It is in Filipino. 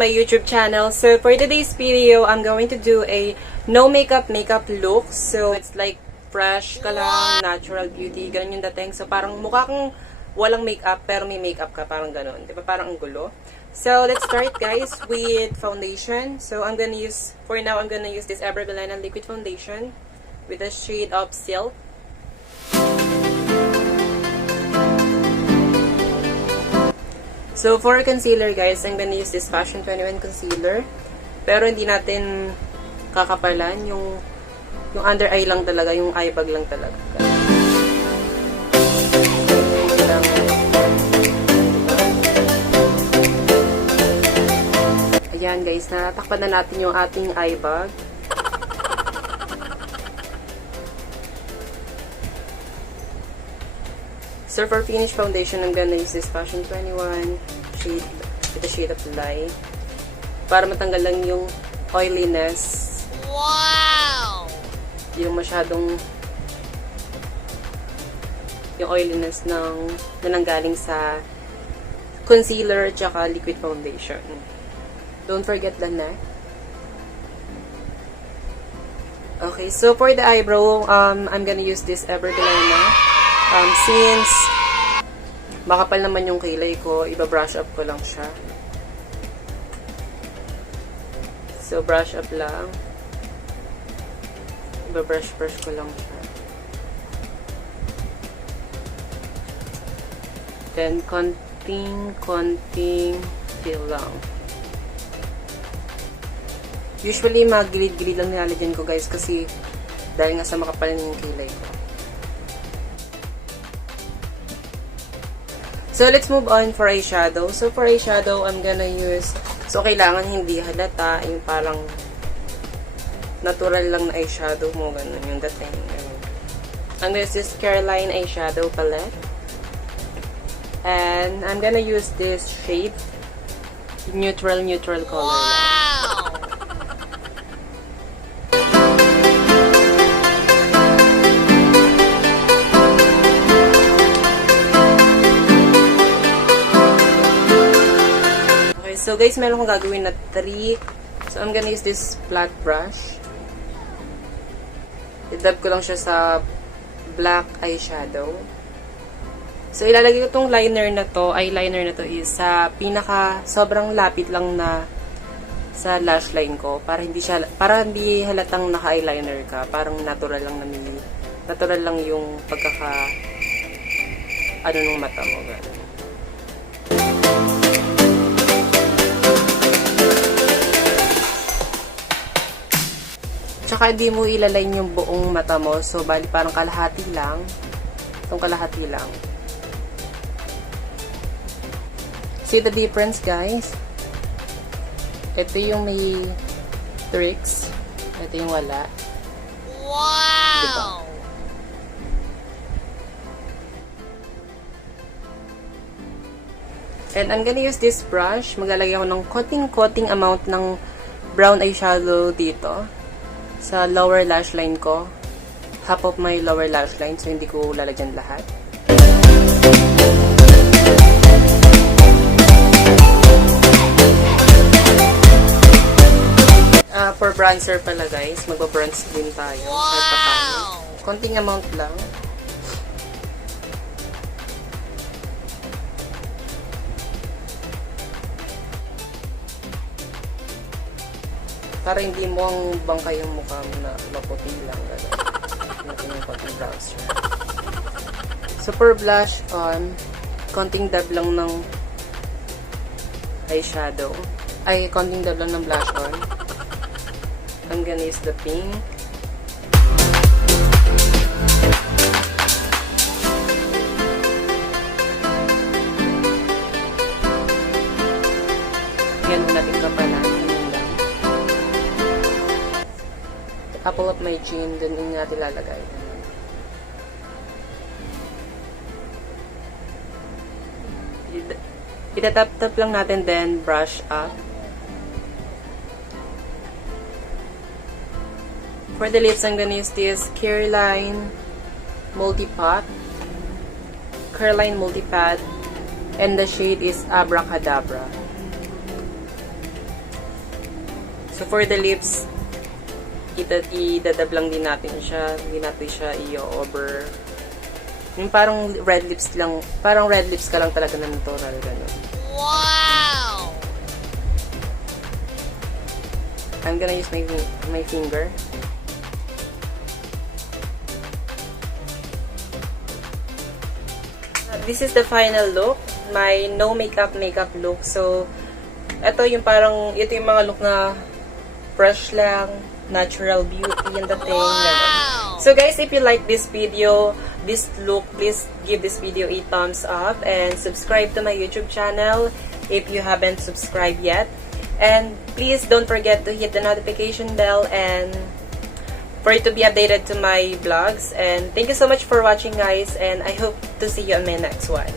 my YouTube channel. So for today's video, I'm going to do a no makeup look. So it's like fresh ka lang, natural beauty, ganun yung dating. So parang mukha kang walang makeup pero may makeup ka, parang ganun. Diba? Parang ang gulo. So let's start guys with foundation. So I'm gonna use, for now I'm gonna use this Everglade liquid foundation with the shade of Silk. So, for concealer, guys, I'm gonna use this Fashion 21 concealer. Pero hindi natin kakapalan. Yung under eye lang talaga, yung eye bag lang talaga. Ayan, guys, natakpan na natin yung ating eye bag. So, for finish foundation, I'm gonna use this Fashion 21 shade with the shade of Light para matanggal lang yung oiliness. Wow! Yung masyadong yung oiliness ng nananggaling sa concealer at saka liquid foundation. Don't forget the neck. Okay, so for the eyebrow, I'm gonna use this Everglade. Since makapal naman yung kilay ko, iba-brush up ko lang siya. So, brush up lang. Iba-brush ko lang siya. Then, konting fill lang. Usually, mga gilid-gilid lang nilalagyan ko guys kasi dahil nga sa makapal na yung kilay ko. So, let's move on for eyeshadow. So, for eyeshadow, I'm gonna use... So, kailangan hindi halata. Yung parang natural lang na eyeshadow mo. Ganun yung dating. And this is Caroline eyeshadow palette. And I'm gonna use this shade. Neutral color. Wow! So guys, meron kong gagawin na trick. So I'm gonna use this flat brush. I-dab ko lang siya sa black eyeshadow. So ilalagay ko tong eyeliner na to is sa pinaka sobrang lapit lang na sa lash line ko para hindi halatang naka-eyeliner ka, parang natural lang yung pagkaka ng mata mo ganun. Tsaka hindi mo ilaline yung buong mata mo. So, bali parang kalahati lang. Itong kalahati lang. See the difference, guys? Ito yung may tricks. Ito yung wala. Wow! Diba? And I'm gonna use this brush. Maglalagay ako ng konting amount ng brown eyeshadow dito. Sa lower lash line ko. Half of my lower lash line. So, hindi ko lalagyan lahat. For bronzer pala guys. Magba-bronze din tayo. Wow! Konting amount lang. Para hindi mo ang bangka yung mukha mo na maputi lang. Natin yung konting bronzer. So, for blush on, konting dab lang ng eyeshadow. Konting dab lang ng blush on. I'm gonna use the pink. Yan natin kapalan. Apple of my chin, dun yung natin lalagay. Itatap-tap lang natin, then brush up. For the lips, I'm gonna use this Caroline Multi-Pot. And the shade is Abracadabra. So, for the lips, idadab lang din natin siya. Hindi natin siya i-over. Yung parang red lips lang. Parang red lips ka lang talaga na natural. Ganun. Wow! I'm gonna use my finger. This is the final look. My no makeup look. So, ito yung mga look na fresh lang, natural beauty, and the thing. Wow! So guys, if you like this video, this look, please give this video a thumbs up and subscribe to my YouTube channel if you haven't subscribed yet. And please don't forget to hit the notification bell and for you to be updated to my vlogs. And thank you so much for watching, guys, and I hope to see you on my next one.